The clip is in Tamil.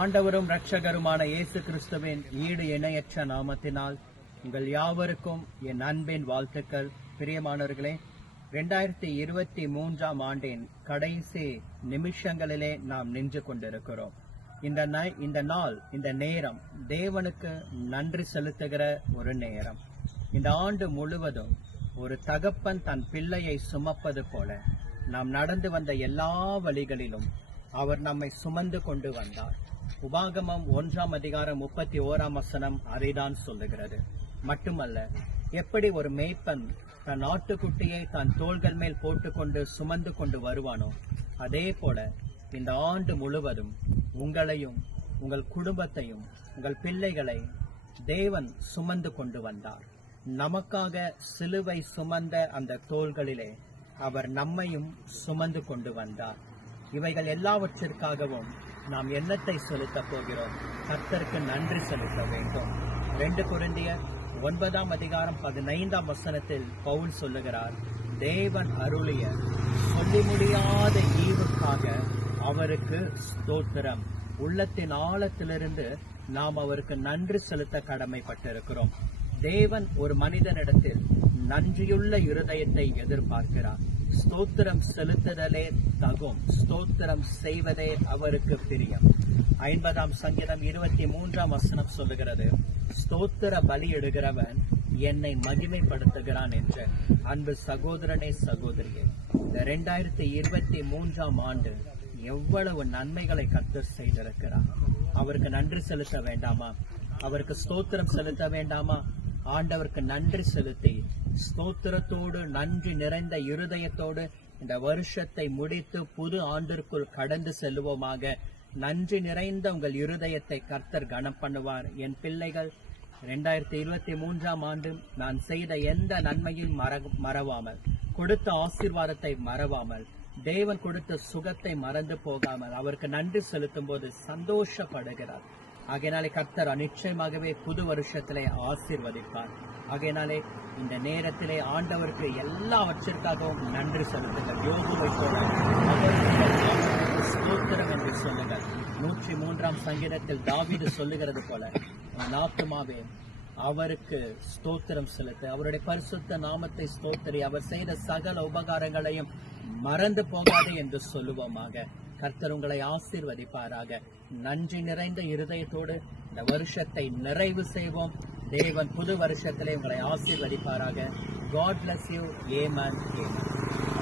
ஆண்டவரும் இரட்சகருமான இயேசு கிறிஸ்துவின் ஈடு இணையற்ற நாமத்தினால் உங்கள் யாவருக்கும் என் அன்பின் வாழ்த்துக்கள். பிரியமானவர்களே, 2023 ஆண்டின் கடைசி நிமிஷங்களிலே நாம் நின்று கொண்டிருக்கிறோம். இந்த நாள், இந்த நேரம் தேவனுக்கு நன்றி செலுத்துகிற ஒரு நேரம். இந்த ஆண்டு முழுவதும் ஒரு தகப்பன் தன் பிள்ளையை சுமப்பது போல நாம் நடந்து வந்த எல்லா வழிகளிலும் அவர் நம்மை சுமந்து கொண்டு வந்தார். உபாகமம் 1:31 அதைதான் சொல்லுகிறது. மட்டுமல்ல, எப்படி ஒரு மேய்ப்பன் தன் ஆட்டுக்குட்டியை தன் தோள்கள் மேல் போட்டுக்கொண்டு சுமந்து கொண்டு வருவானோ, அதே போல இந்த ஆண்டு முழுவதும் உங்களையும் உங்கள் குடும்பத்தையும் உங்கள் பிள்ளைகளை தேவன் சுமந்து கொண்டு வந்தார். நமக்காக சிலுவை சுமந்த அந்த தோள்களிலே அவர் நம்மையும் சுமந்து கொண்டு வந்தார். இவைகள் எல்லாவற்றிற்காகவும் நாம் எண்ணத்தை செலுத்த போகிறோம். கர்த்தருக்கு நன்றி செலுத்த வேண்டும். 2 கொரிந்தியர் 9:15 பவுல் சொல்லுகிறார், தேவன் அருளிய சொல்லி முடியாத ஈவுக்காக அவருக்கு ஸ்தோத்திரம். உள்ளத்தின் ஆழத்திலிருந்து நாம் அவருக்கு நன்றி செலுத்த கடமைப்பட்டிருக்கிறோம். தேவன் ஒரு மனிதனிடத்தில் நன்றியுள்ள இருதயத்தை எதிர்பார்க்கிறார். ஸ்தோத்திரம் செலுத்துதலே தகும், ஸ்தோத்திரம் செய்வதே அவருக்கு பிரியம். 50 சங்கீதம் 23 சொல்லுகிறது, ஸ்தோத்திர பலி எடுக்கிறவன் என்னை மகிமைப்படுத்துகிறான் என்று. அன்பு சகோதரனே, சகோதரியே, இந்த 2023 ஆண்டு எவ்வளவு நன்மைகளை கர்த்தர் செய்திருக்கிறார். அவருக்கு நன்றி செலுத்த வேண்டாமா? அவருக்கு ஸ்தோத்திரம் செலுத்த வேண்டாமா? ஆண்டவருக்கு நன்றி செலுத்தி ஸ்தோத்திரத்தோடு நன்றி நிறைந்த இருதயத்தோடு இந்த வருஷத்தை முடித்து புது ஆண்டிற்குள் கடந்து செல்லுவோமாக. நன்றி நிறைந்த உங்கள் இருதயத்தை கர்த்தர் கனம் பண்ணுவார். என் பிள்ளைகள், 2023 ஆண்டு நான் செய்த எந்த நன்மையும் மறவாமல், கொடுத்த ஆசீர்வாதத்தை மறவாமல், தேவன் கொடுத்த சுகத்தை மறந்து போகாமல் அவருக்கு நன்றி செலுத்தும் போது சந்தோஷப்படுகிறார். ஆகையினாலே கர்த்தர் நிச்சயமாகவே புது வருஷத்திலே ஆசீர்வதிப்பார். ஆகையினாலே இந்த நேரத்திலே ஆண்டவருக்கு எல்லாவற்றிற்காகவும் நன்றி செலுத்துங்கள். யோகுவை போல அவருக்கு ஸ்தோத்திரம் என்று சொல்லுங்கள். 103 சங்கீதத்தில் தாவீது சொல்லுகிறது போல, என் ஆத்துமாவே அவருக்கு ஸ்தோத்திரம் செலுத்து, அவருடைய பரிசுத்த நாமத்தை ஸ்தோத்திரி, அவர் செய்த சகல உபகாரங்களையும் மறந்து போகாதே என்று சொல்லுவோமாக. கர்த்தர் உங்களை ஆசீர்வதிப்பாராக. நன்றி நிறைந்த இருதயத்தோடு இந்த வருஷத்தை நிறைவு செய்வோம். தேவன் புது வருஷத்திலே உங்களை ஆசீர்வதிப்பாராக. God bless you. Amen. Amen.